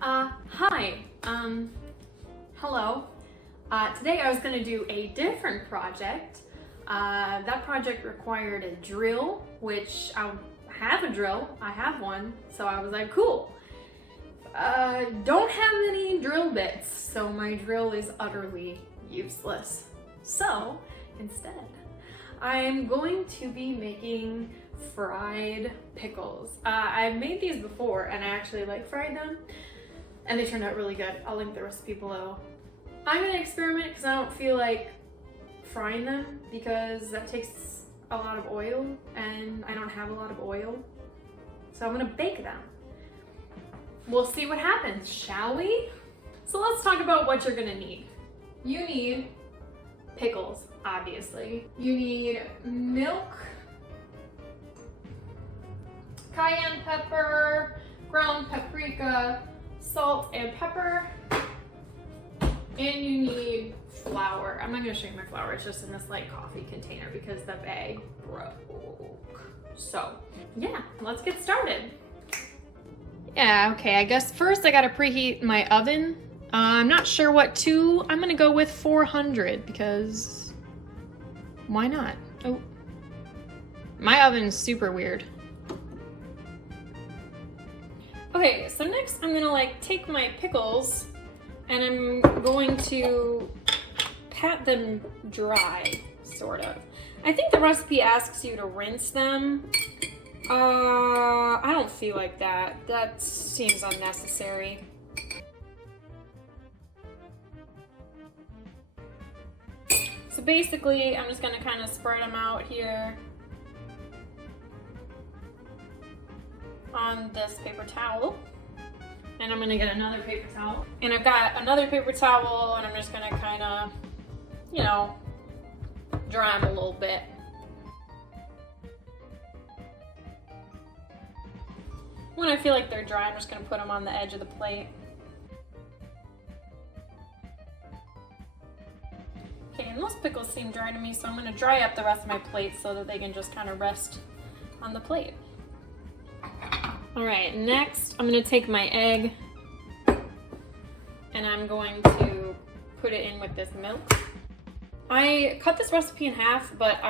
Hi. Hello. Today I was going to do a different project. That project required a drill, which I have a drill. I have one, so I was like, cool. Don't have any drill bits, so my drill is utterly useless. So, instead, I'm going to be making fried pickles. I've made these before and I actually fried them and they turned out really good. I'll link the recipe below. I'm gonna experiment because I don't feel like frying them because that takes a lot of oil and I don't have a lot of oil. So I'm gonna bake them. We'll see what happens, shall we? So let's talk about what you're gonna need. You need pickles, obviously. You need milk, cayenne pepper, ground paprika, salt and pepper, and you need flour. I'm not gonna show you my flour, it's just in this coffee container because the bag broke. So yeah, let's get started. Yeah, okay, I guess first I gotta preheat my oven. I'm not sure what to. I'm gonna go with 400 because why not? Oh, my oven's super weird. Okay, so next I'm gonna take my pickles and I'm going to pat them dry, sort of. I think the recipe asks you to rinse them. I don't feel like that. That seems unnecessary. So basically, I'm just gonna kind of spread them out here on this paper towel. And I'm gonna get another paper towel. And I've got another paper towel and I'm just gonna kind of, dry them a little bit. When I feel like they're dry, I'm just gonna put them on the edge of the plate. Okay, and most pickles seem dry to me, so I'm gonna dry up the rest of my plate so that they can just kind of rest on the plate. All right, next I'm gonna take my egg and I'm going to put it in with this milk. I cut this recipe in half, but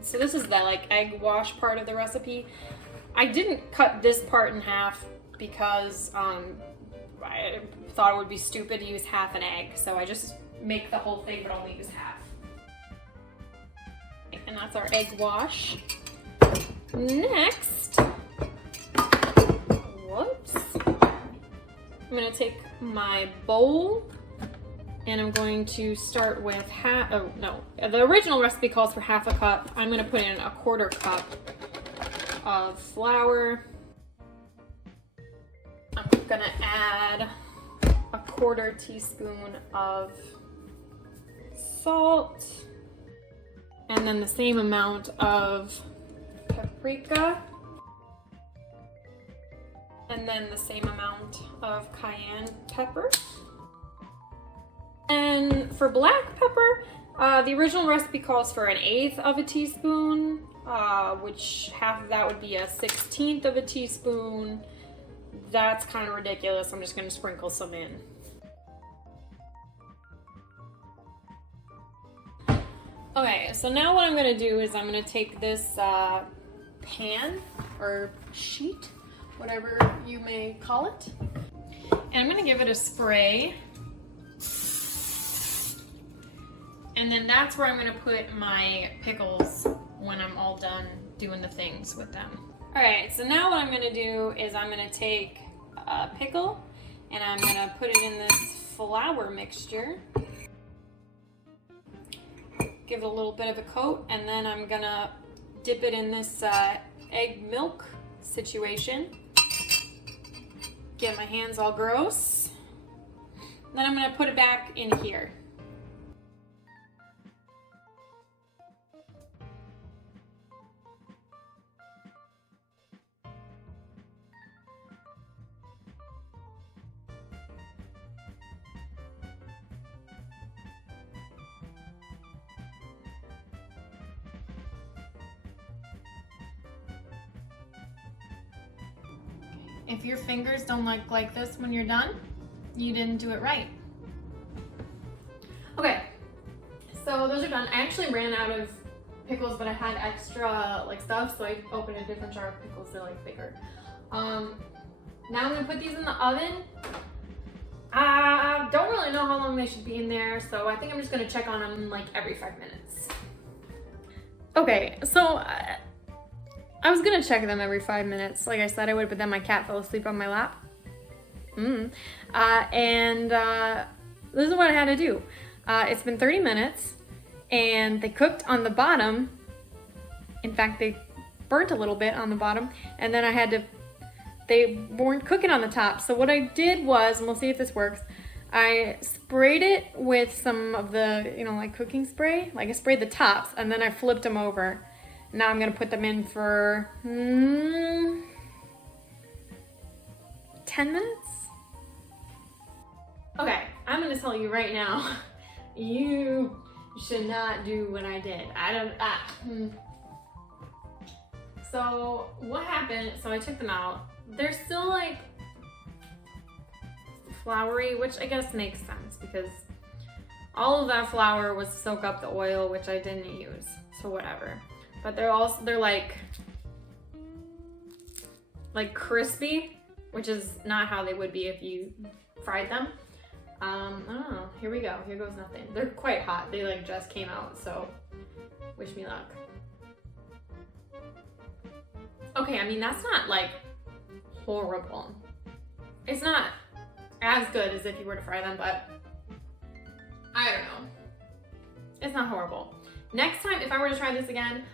so this is the egg wash part of the recipe. I didn't cut this part in half because I thought it would be stupid to use half an egg, so I just make the whole thing but only use half. And that's our egg wash. Next, whoops, I'm gonna take my bowl and I'm going to start with the original recipe calls for half a cup. I'm gonna put in a 1/4 cup of flour. I'm gonna add a 1/4 teaspoon of salt and then the same amount of paprika and then the same amount of cayenne pepper. And for black pepper, the original recipe calls for 1/8 of a teaspoon, which half of that would be 1/16 of a teaspoon. That's kind of ridiculous. I'm just going to sprinkle some in. Okay, so now what I'm going to do is I'm going to take this pan or sheet, whatever you may call it, and I'm going to give it a spray. And then that's where I'm gonna put my pickles when I'm all done doing the things with them. All right, so now what I'm gonna do is I'm gonna take a pickle and I'm gonna put it in this flour mixture. Give it a little bit of a coat, and then I'm gonna dip it in this egg milk situation. Get my hands all gross. Then I'm gonna put it back in here. if your fingers don't look like this when you're done, you didn't do it right. Okay, so those are done. I actually ran out of pickles, but I had extra like stuff, so I opened a different jar of pickles. They're like bigger. Now I'm gonna put these in the oven. I don't really know how long they should be in there, so I think I'm just gonna check on them like every 5 minutes. Okay, so I was gonna check them every 5 minutes, like I said I would, but then my cat fell asleep on my lap. This is what I had to do. It's been 30 minutes, and they cooked on the bottom. In fact, they burnt a little bit on the bottom, and then they weren't cooking on the top. So what I did was, and we'll see if this works, I sprayed it with some of the, like cooking spray. Like I sprayed the tops, and then I flipped them over. Now I'm gonna put them in for 10 minutes. Okay, I'm gonna tell you right now, you should not do what I did. So what happened, so I took them out. They're still like floury, which I guess makes sense because all of that flour was to soak up the oil, which I didn't use, so whatever. But they're like crispy, which is not how they would be if you fried them. I don't know, here we go, here goes nothing. They're quite hot, they like just came out, so wish me luck. Okay, I mean, that's not like horrible. It's not as good as if you were to fry them, but I don't know. It's not horrible. Next time, if I were to try this again,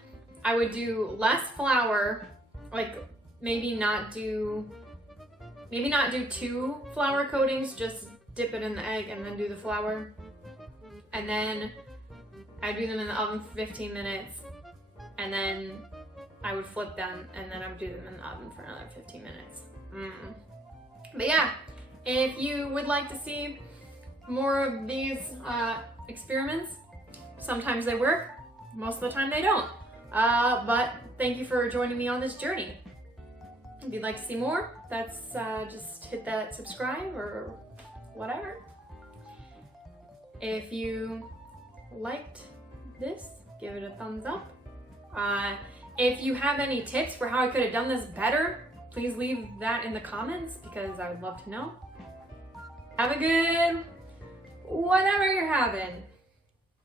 I would do less flour, like maybe not do 2 flour coatings, just dip it in the egg and then do the flour. And then I'd do them in the oven for 15 minutes, and then I would flip them, and then I would do them in the oven for another 15 minutes. But yeah, if you would like to see more of these experiments, sometimes they work, most of the time they don't. But thank you for joining me on this journey. If you'd like to see more, that's just hit that subscribe or whatever. If you liked this, give it a thumbs up. If you have any tips for how I could have done this better, please leave that in the comments because I would love to know. Have a good whatever you're having.